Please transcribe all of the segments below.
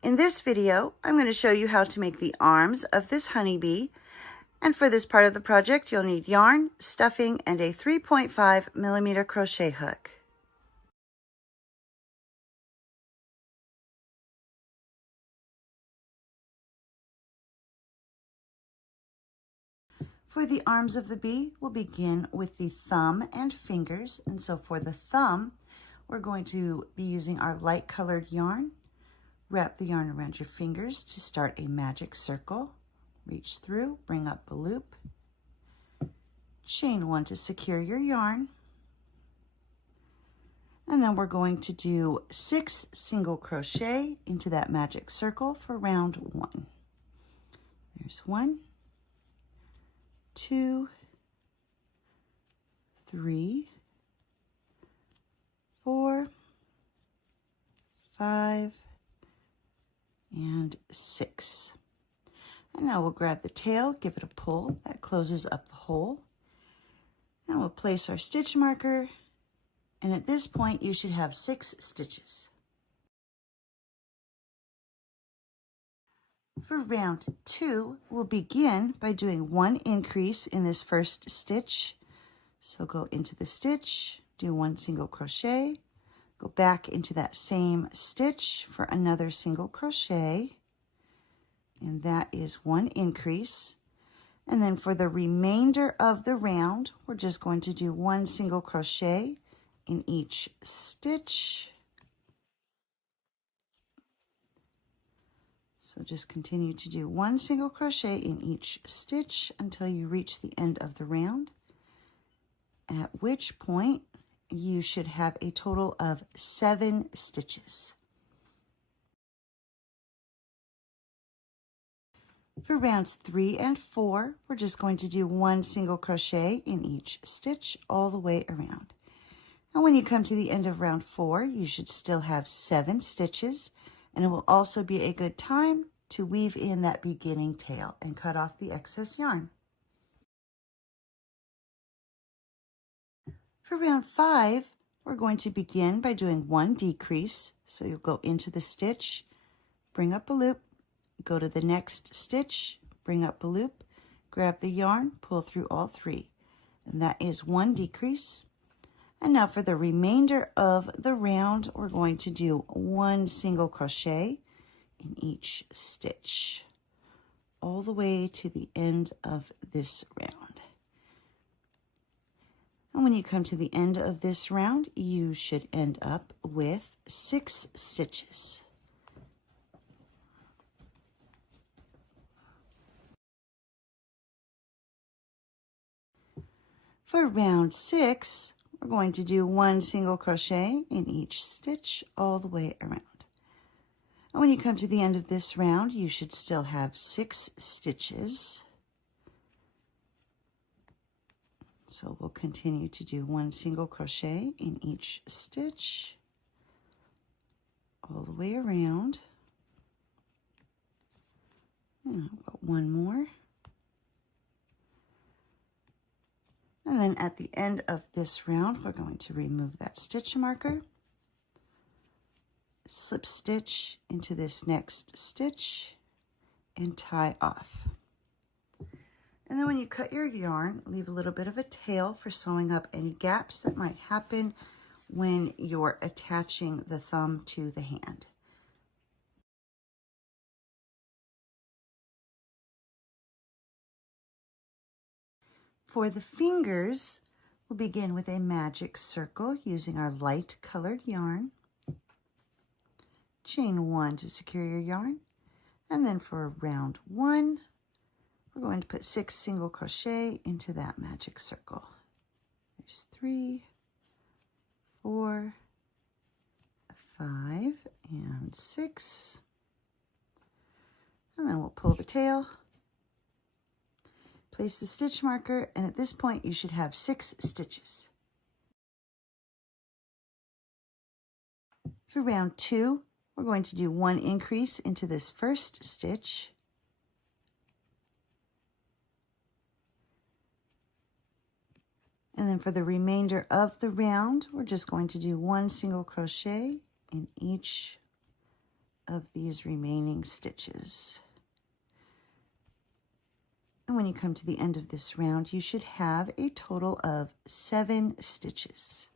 In this video, I'm going to show you how to make the arms of this honeybee. And for this part of the project, you'll need yarn, stuffing, and a 3.5mm crochet hook. For the arms of the bee, we'll begin with the thumb and fingers. And so for the thumb, we're going to be using our light colored yarn. Wrap the yarn around your fingers to start a magic circle. Reach through, bring up a loop. Chain one to secure your yarn. And then we're going to do 6 single crochet into that magic circle for round 1. There's 1, 2, 3, 4, 5, and 6. And now we'll grab the tail, give it a pull. That closes up the hole. And we'll place our stitch marker. And at this point, you should have 6 stitches. For round 2, we'll begin by doing 1 increase in this first stitch. So go into the stitch, do 1 single crochet, go back into that same stitch for another single crochet, and that is 1 increase. And then for the remainder of the round, we're just going to do 1 single crochet in each stitch. So just continue to do 1 single crochet in each stitch until you reach the end of the round, at which point you should have a total of 7 stitches. For rounds 3 and 4, we're just going to do 1 single crochet in each stitch all the way around. And when you come to the end of round 4, you should still have 7 stitches, and it will also be a good time to weave in that beginning tail and cut off the excess yarn. For round 5, we're going to begin by doing 1 decrease. So you'll go into the stitch, bring up a loop, go to the next stitch, bring up a loop, grab the yarn, pull through all 3. And that is 1 decrease. And now for the remainder of the round, we're going to do 1 single crochet in each stitch, all the way to the end of this round. And when you come to the end of this round, you should end up with 6 stitches. For round 6, we're going to do 1 single crochet in each stitch all the way around. And when you come to the end of this round, you should still have 6 stitches. So we'll continue to do 1 single crochet in each stitch all the way around. And I've got 1 more. And then at the end of this round, we're going to remove that stitch marker, slip stitch into this next stitch, and tie off. And then when you cut your yarn, leave a little bit of a tail for sewing up any gaps that might happen when you're attaching the thumb to the hand. For the fingers, we'll begin with a magic circle using our light colored yarn. Chain 1 to secure your yarn. And then for round 1, we're going to put 6 single crochet into that magic circle. There's 3, 4, 5, and 6. And then we'll pull the tail. Place the stitch marker, and at this point you should have 6 stitches. For round 2, we're going to do 1 increase into this first stitch. And then for the remainder of the round, we're just going to do 1 single crochet in each of these remaining stitches. And when you come to the end of this round, you should have a total of 7 stitches.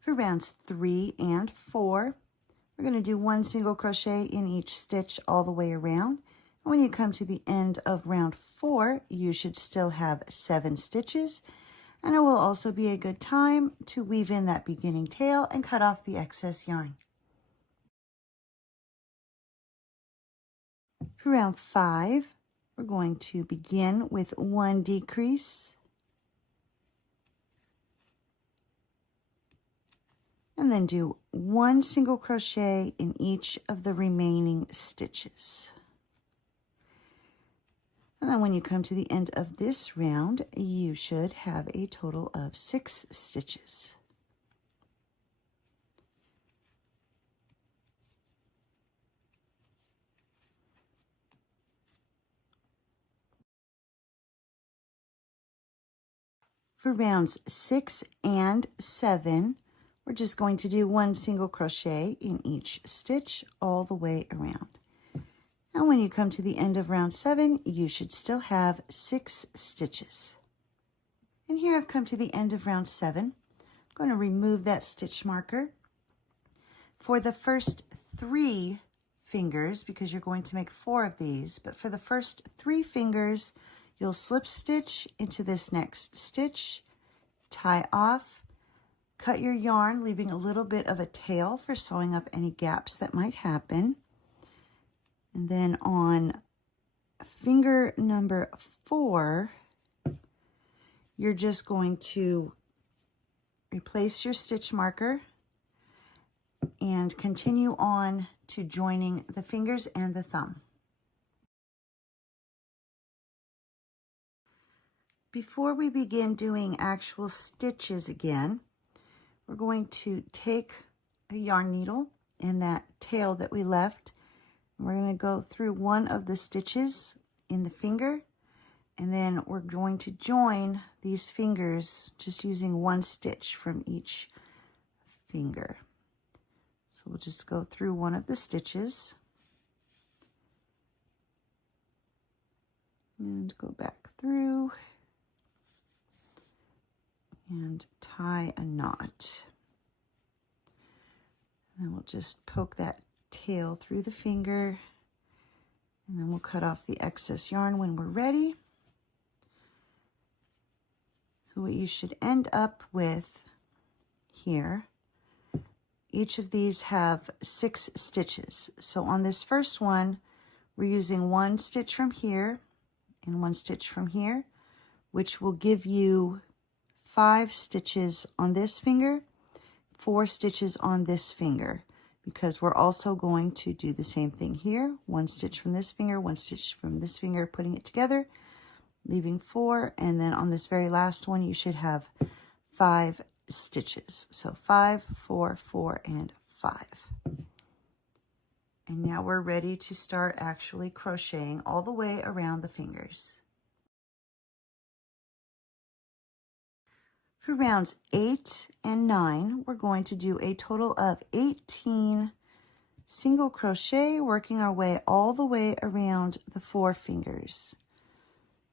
For rounds 3 and 4, we're going to do 1 single crochet in each stitch all the way around. And when you come to the end of round 4, you should still have 7 stitches. And it will also be a good time to weave in that beginning tail and cut off the excess yarn. For round 5, we're going to begin with 1 decrease. And then do 1 single crochet in each of the remaining stitches. And then when you come to the end of this round, you should have a total of 6 stitches. For rounds 6 and 7, we're just going to do 1 single crochet in each stitch all the way around. And when you come to the end of round 7, you should still have 6 stitches. And here I've come to the end of round 7. I'm going to remove that stitch marker. For the first 3 fingers, because you're going to make 4 of these, but for the first 3 fingers, you'll slip stitch into this next stitch, tie off, cut your yarn, leaving a little bit of a tail for sewing up any gaps that might happen. And then on finger number 4, you're just going to replace your stitch marker and continue on to joining the fingers and the thumb. Before we begin doing actual stitches again, we're going to take a yarn needle and that tail that we left. We're going to go through one of the stitches in the finger, and then we're going to join these fingers just using 1 stitch from each finger. So we'll just go through one of the stitches and go back through and tie a knot. And then we'll just poke that tail through the finger, and then we'll cut off the excess yarn when we're ready. So what you should end up with here, each of these have 6 stitches. So on this first one, we're using 1 stitch from here and 1 stitch from here, which will give you 5 stitches on this finger, 4 stitches on this finger, because we're also going to do the same thing here. 1 stitch from this finger, 1 stitch from this finger, putting it together, leaving 4, and then on this very last one, you should have 5 stitches. So 5, 4, 4, and 5. And now we're ready to start actually crocheting all the way around the fingers. For rounds 8 and 9, we're going to do a total of 18 single crochet, working our way all the way around the 4 fingers.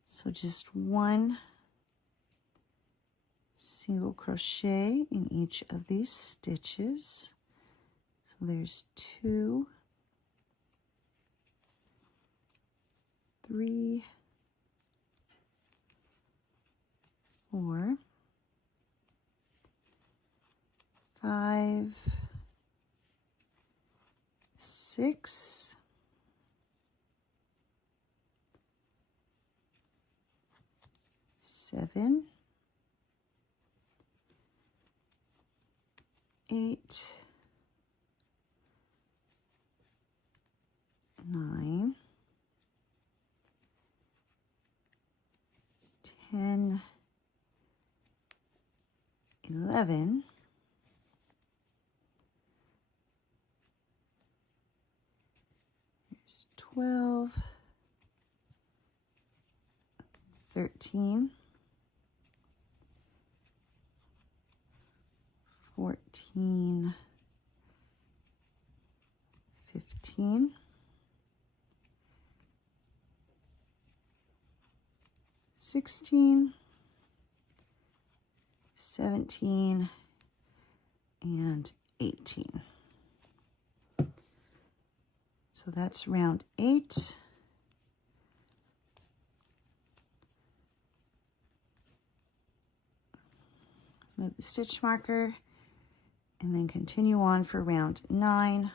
So just 1 single crochet in each of these stitches. So there's 2, 3, 4, 5, 6, 7, 8, 9, 10, 11, 12, 13, 14, 15, 16, 17, and 18. So that's round 8. Move the stitch marker and then continue on for round 9.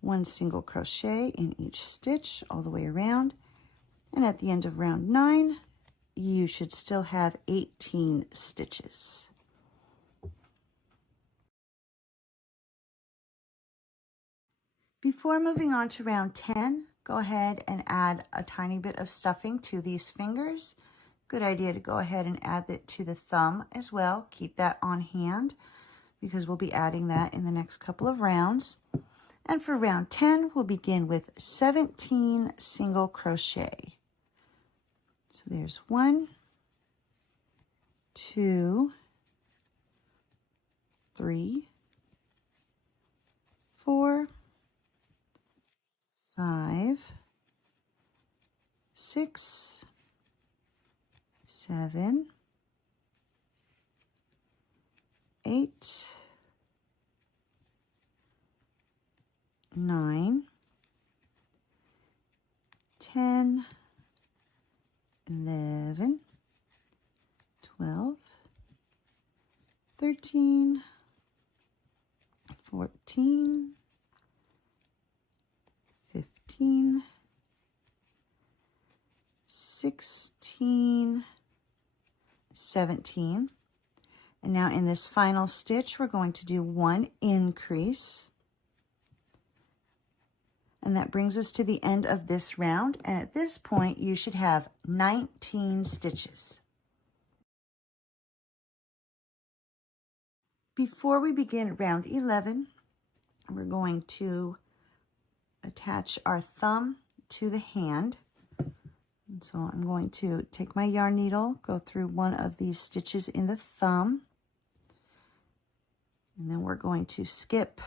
1 single crochet in each stitch all the way around. And at the end of round 9, you should still have 18 stitches. Before moving on to round 10, go ahead and add a tiny bit of stuffing to these fingers. Good idea to go ahead and add it to the thumb as well. Keep that on hand because we'll be adding that in the next couple of rounds. And for round 10, we'll begin with 17 single crochet. So there's 1, 2, 3, 4, 5, 6, 7, 8, 9, 10, 11, 12, 13, 14, 15, 16, 17. And now in this final stitch, we're going to do 1 increase. And that brings us to the end of this round. And at this point, you should have 19 stitches. Before we begin round 11, we're going to attach our thumb to the hand. And so I'm going to take my yarn needle, go through one of these stitches in the thumb, and then we're going to skip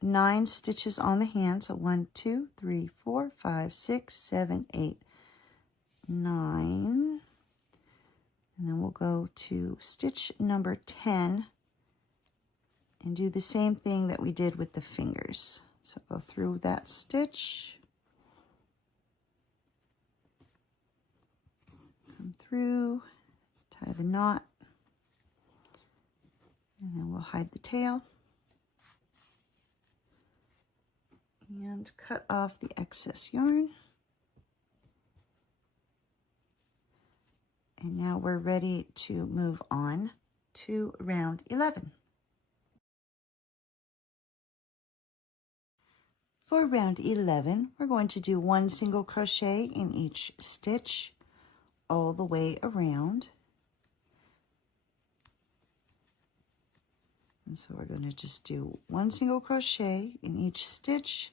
9 stitches on the hand. So 1, 2, 3, 4, 5, 6, 7, 8, 9. And then we'll go to stitch number 10 and do the same thing that we did with the fingers. So go through that stitch, come through, tie the knot, and then we'll hide the tail and cut off the excess yarn. And now we're ready to move on to round 11. For round 11, we're going to do 1 single crochet in each stitch all the way around. And so we're going to just do 1 single crochet in each stitch,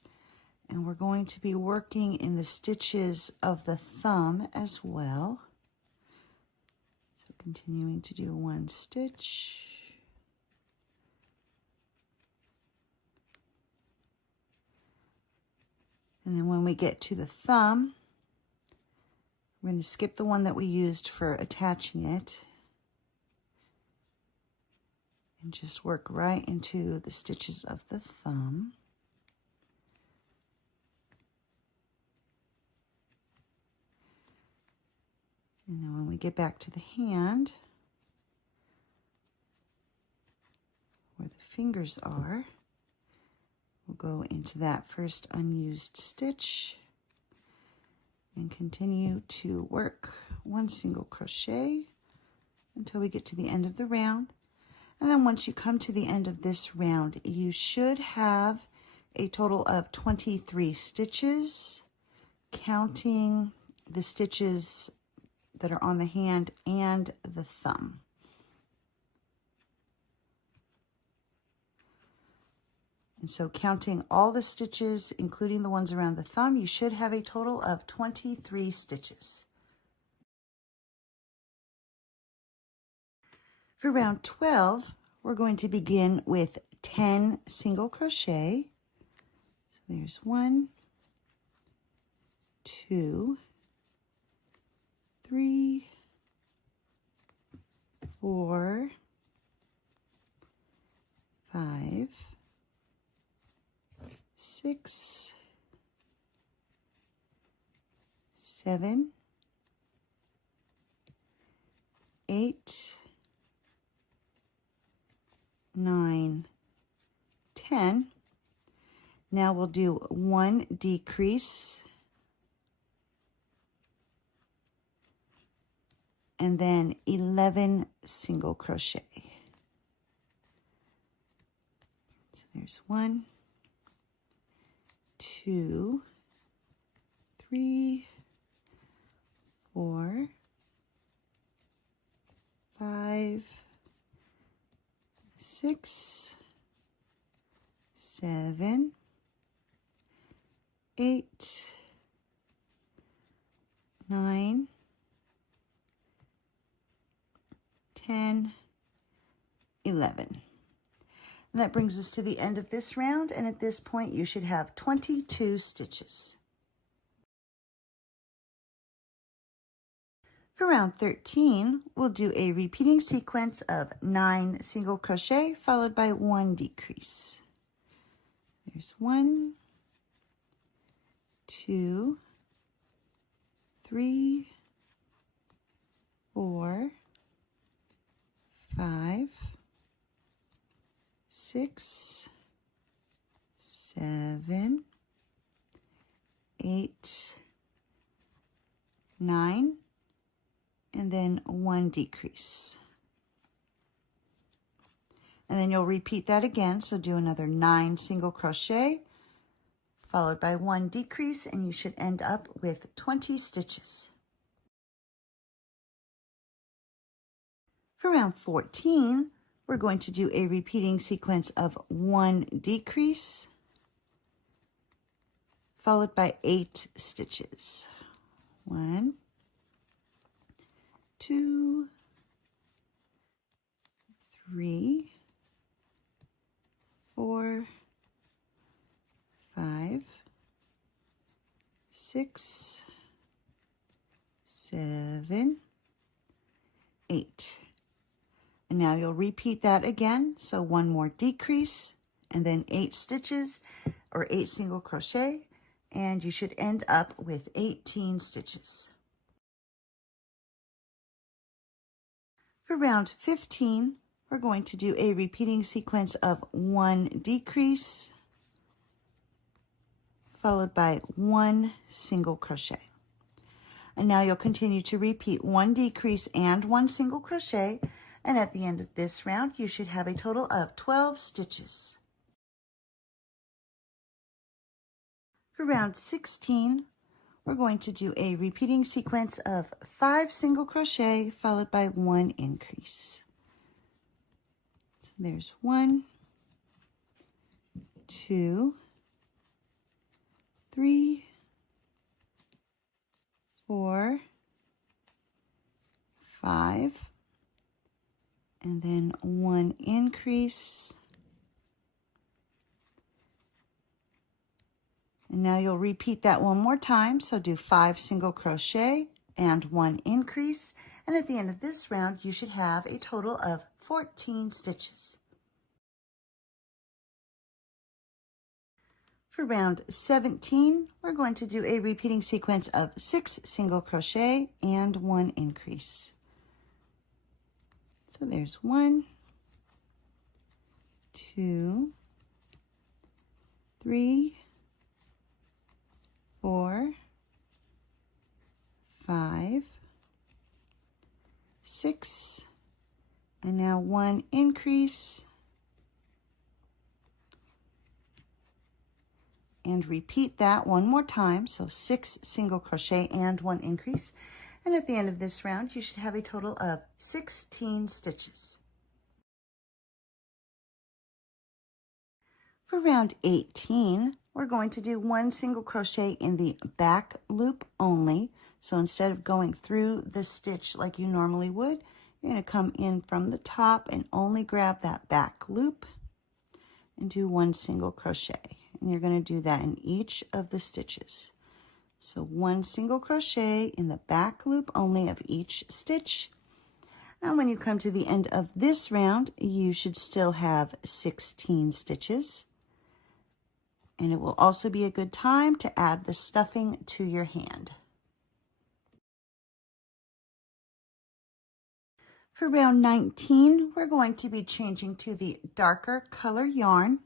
and we're going to be working in the stitches of the thumb as well. So continuing to do 1 stitch. And then when we get to the thumb, we're going to skip the one that we used for attaching it and just work right into the stitches of the thumb. And then when we get back to the hand, where the fingers are, we'll go into that first unused stitch and continue to work 1 single crochet until we get to the end of the round. And then once you come to the end of this round, you should have a total of 23 stitches, counting the stitches that are on the hand and the thumb. And so counting all the stitches, including the ones around the thumb, you should have a total of 23 stitches. For round 12, we're going to begin with 10 single crochet. So there's 1, 2, 3, 4, 5, 6, 7, 8, 9, 10. Now we'll do 1 decrease and then 11 single crochet. So there's 1, 2, 3, 4, 5, 6, 7, 8, 9, 10, 11. And that brings us to the end of this round, and at this point you should have 22 stitches. For round 13, we'll do a repeating sequence of 9 single crochet followed by 1 decrease. There's 1, 2, 3, 4, 5, 6, 7, 8, 9, and then 1 decrease. And then you'll repeat that again, so do another 9 single crochet followed by 1 decrease, and you should end up with 20 stitches. For round 14, we're going to do a repeating sequence of 1 decrease followed by 8 stitches. 1, 2, 3, 4, 5, 6, 7, 8. And now you'll repeat that again. So 1 more decrease and then 8 stitches or 8 single crochet, and you should end up with 18 stitches. For round 15, we're going to do a repeating sequence of 1 decrease followed by 1 single crochet. And now you'll continue to repeat 1 decrease and 1 single crochet, and at the end of this round you should have a total of 12 stitches. For round 16, we're going to do a repeating sequence of 5 single crochet followed by 1 increase. So there's 1, 2, 3, 4, 5, and then 1 increase. And now you'll repeat that one more time. So do 5 single crochet and 1 increase. And at the end of this round, you should have a total of 14 stitches. For round 17, we're going to do a repeating sequence of 6 single crochet and 1 increase. So there's 1, 2, 3, 4, 5, 6, and now 1 increase, and repeat that one more time. So 6 single crochet and 1 increase, and at the end of this round you should have a total of 16 stitches. For round 18, we're going to do 1 single crochet in the back loop only. So instead of going through the stitch like you normally would, You're going to come in from the top and only grab that back loop and do 1 single crochet. And you're going to do that in each of the stitches. So 1 single crochet in the back loop only of each stitch. And when you come to the end of this round, you should still have 16 stitches. And it will also be a good time to add the stuffing to your hand. For round 19, we're going to be changing to the darker color yarn.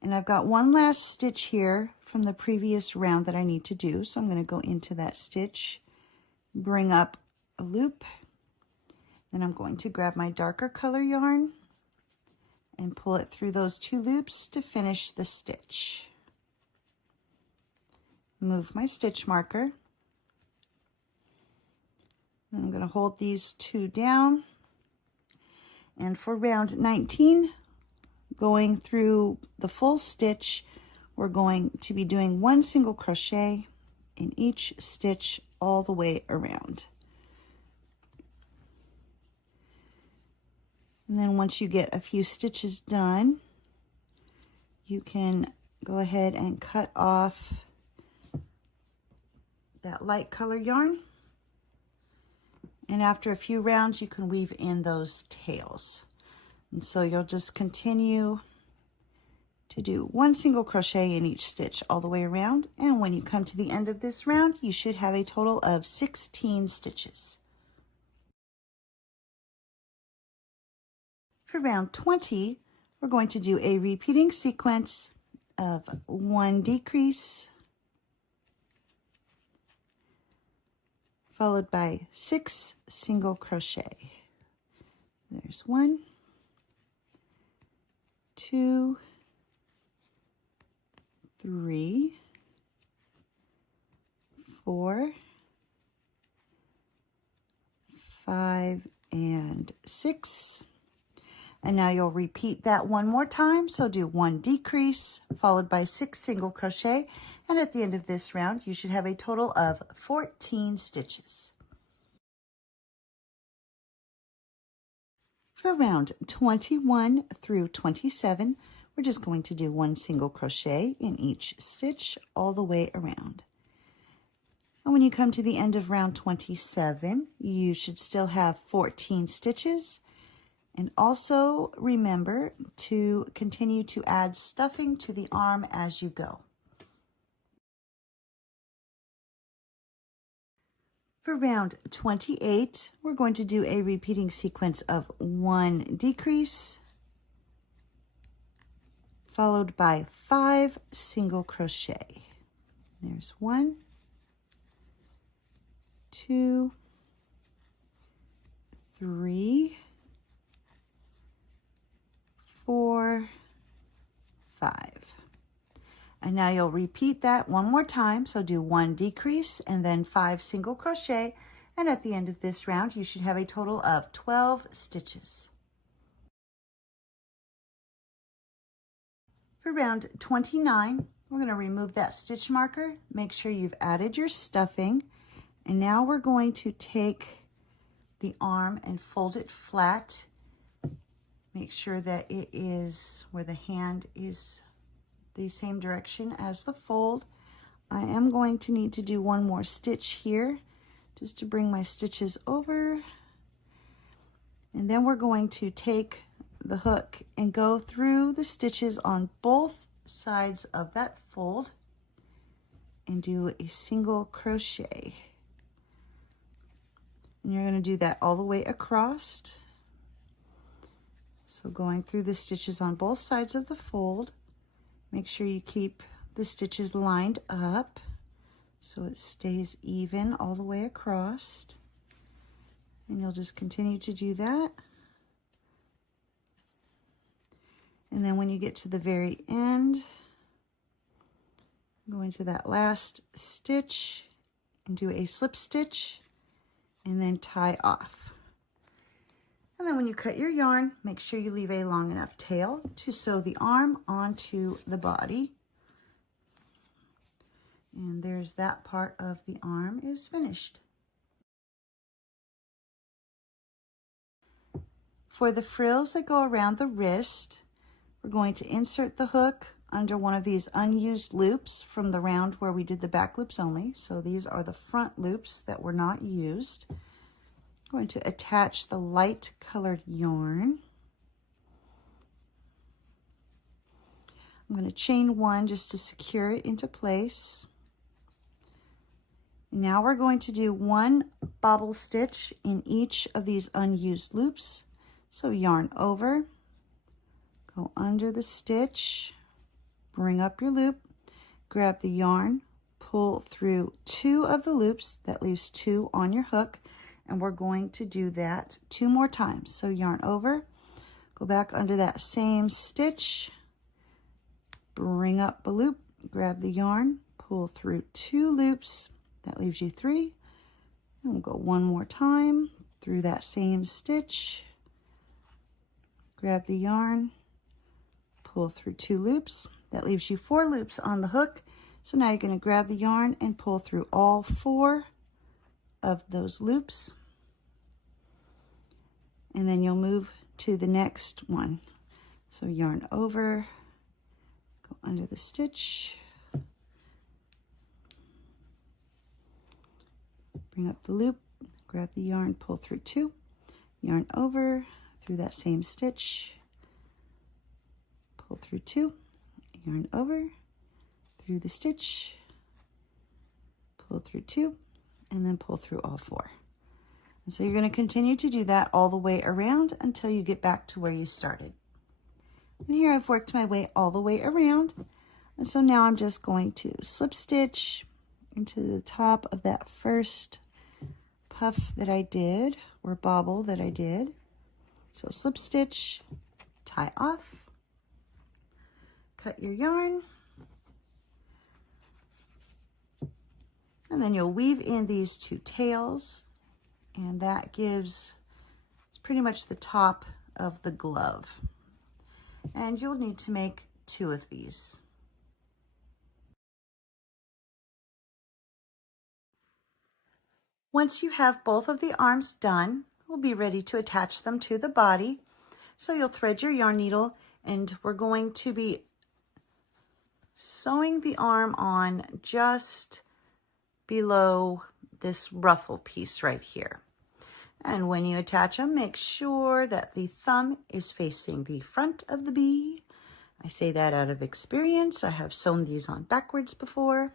And I've got one last stitch here from the previous round that I need to do. So I'm going to go into that stitch, bring up a loop. Then I'm going to grab my darker color yarn and pull it through those 2 loops to finish the stitch. Move my stitch marker. Then I'm going to hold these 2 down. And for round 19, going through the full stitch, we're going to be doing 1 single crochet in each stitch all the way around. And then once you get a few stitches done, you can go ahead and cut off that light color yarn. And after a few rounds, you can weave in those tails. And so you'll just continue to do 1 single crochet in each stitch all the way around. And when you come to the end of this round, you should have a total of 16 stitches. For round 20, we're going to do a repeating sequence of 1 decrease, followed by 6 single crochet. There's 1, 2, 3, 4, 5, and 6. And now you'll repeat that one more time. So do 1 decrease, followed by 6 single crochet. And at the end of this round, you should have a total of 14 stitches. For round 21 through 27, we're just going to do 1 single crochet in each stitch all the way around. And when you come to the end of round 27, you should still have 14 stitches. And also remember to continue to add stuffing to the arm as you go. For round 28, we're going to do a repeating sequence of 1 decrease, followed by 5 single crochet. There's 1, 2, 3, 4, 5. And now you'll repeat that one more time. So do 1 decrease and then 5 single crochet. And at the end of this round, you should have a total of 12 stitches. For round 29, we're going to remove that stitch marker. Make sure you've added your stuffing. And now we're going to take the arm and fold it flat. Make sure that it is where the hand is the same direction as the fold. I am going to need to do one more stitch here just to bring my stitches over. And then we're going to take the hook and go through the stitches on both sides of that fold and do a single crochet. And you're going to do that all the way across. So going through the stitches on both sides of the fold, make sure you keep the stitches lined up so it stays even all the way across. And you'll just continue to do that. And then when you get to the very end, go into that last stitch and do a slip stitch and then tie off. And then when you cut your yarn, make sure you leave a long enough tail to sew the arm onto the body. And there's that part of the arm is finished. For the frills that go around the wrist, we're going to insert the hook under one of these unused loops from the round where we did the back loops only. So these are the front loops that were not used. I'm going to attach the light colored yarn. I'm going to chain one just to secure it into place. Now we're going to do one bobble stitch in each of these unused loops. So yarn over, go under the stitch, bring up your loop, grab the yarn, pull through two of the loops. That leaves two on your hook, and we're going to do that 2 more times. So yarn over, go back under that same stitch, bring up a loop, grab the yarn, pull through 2 loops. That leaves you 3. And we'll go 1 more time through that same stitch, grab the yarn, pull through 2 loops. That leaves you 4 loops on the hook. So now you're going to grab the yarn and pull through all 4 of those loops. And then you'll move to the next one. So yarn over, go under the stitch, bring up the loop, grab the yarn, pull through 2, yarn over through that same stitch, pull through 2, yarn over through the stitch, pull through 2, and then pull through all 4. And so you're going to continue to do that all the way around until you get back to where you started. And here I've worked my way all the way around. And so now I'm just going to slip stitch into the top of that first puff that I did, or bobble that I did. So slip stitch, tie off, cut your yarn, and then you'll weave in these 2 tails, and that gives, it's pretty much the top of the glove. And you'll need to make 2 of these. Once you have both of the arms done, we'll be ready to attach them to the body. So you'll thread your yarn needle, and we're going to be sewing the arm on just below this ruffle piece right here. And when you attach them, make sure that the thumb is facing the front of the bee. I say that out of experience. I have sewn these on backwards before.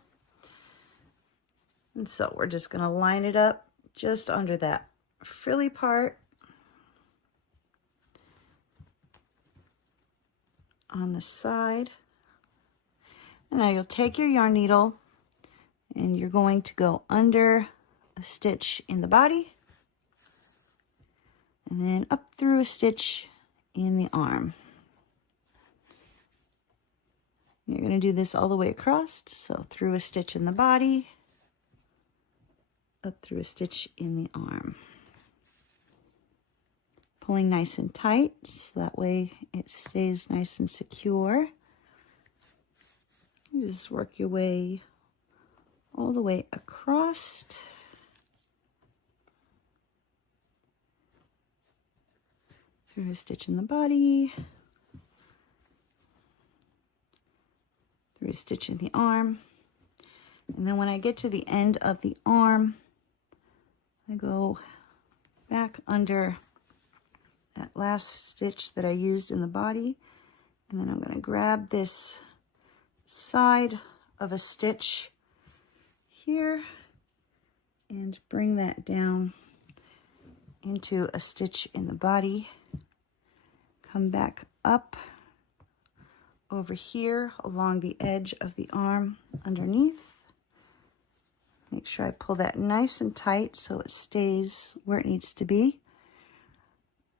And so we're just going to line it up just under that frilly part on the side. And now you'll take your yarn needle and you're going to go under a stitch in the body and then up through a stitch in the arm. You're going to do this all the way across, so through a stitch in the body, up through a stitch in the arm. Pulling nice and tight, so that way it stays nice and secure. You just work your way all the way across. Through a stitch in the body, through a stitch in the arm, and then when I get to the end of the arm, I go back under that last stitch that I used in the body, and then I'm going to grab this side of a stitch here and bring that down into a stitch in the body. Come back up over here along the edge of the arm underneath. Make sure I pull that nice and tight so it stays where it needs to be.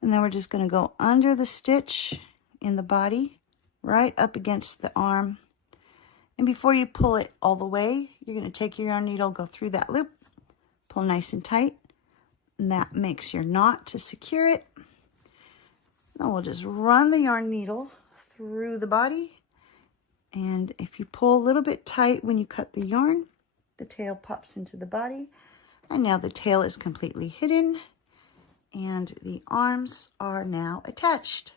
And then we're just going to go under the stitch in the body, right up against the arm. And before you pull it all the way, you're going to take your yarn needle, go through that loop, pull nice and tight, and that makes your knot to secure it. Then we'll just run the yarn needle through the body, and if you pull a little bit tight when you cut the yarn, the tail pops into the body, and now the tail is completely hidden, And the arms are now attached.